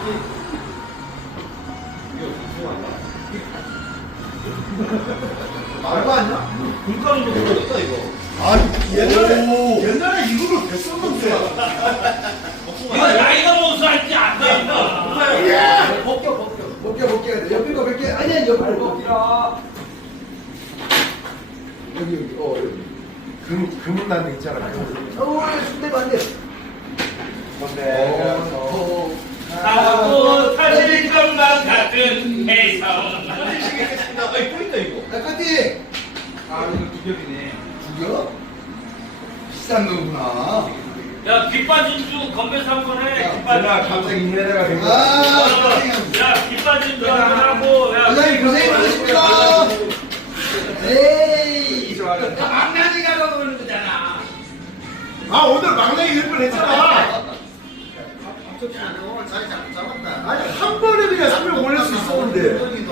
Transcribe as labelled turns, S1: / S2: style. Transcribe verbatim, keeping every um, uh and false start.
S1: 말도 아니야?
S2: 불가능도 모르겠다 이거.
S1: 아, 옛날에, 옛날에 이거를 뵀었는데.
S2: 이거 나이가 먹어서 할지 안 돼.
S1: 예!
S3: 벗겨 벗겨 벗겨 벗겨 옆에 거 벗겨 아니야 옆에 거 벗기라 여기 여기 어 여기
S1: 금, 금은 나는 있잖아.
S3: 어 순대 반대
S1: 어,
S2: 하고 사실 것만 같은 해성. 아 이쁘니까 이거.
S3: 나까지
S2: 아 이거 두 겹이네.
S3: 죽여 비싼 거구나
S2: 야 빗빠진 주 건배사 한번 해.
S1: 내가
S2: 빗빠진
S1: 갑자기 인내가 된 거야.
S3: 아
S2: 야 빗빠진 주 한번 하고. 야
S3: 사장님 고생 많으십니다 에이
S2: 막내니가 그러는 거잖아.
S1: 아, 오늘 막내 이길 뻔 했잖아.
S3: 오늘 자리 잘 잡았다
S1: 아니, 한 번에 그냥 삼 명 올릴 수 있었는데.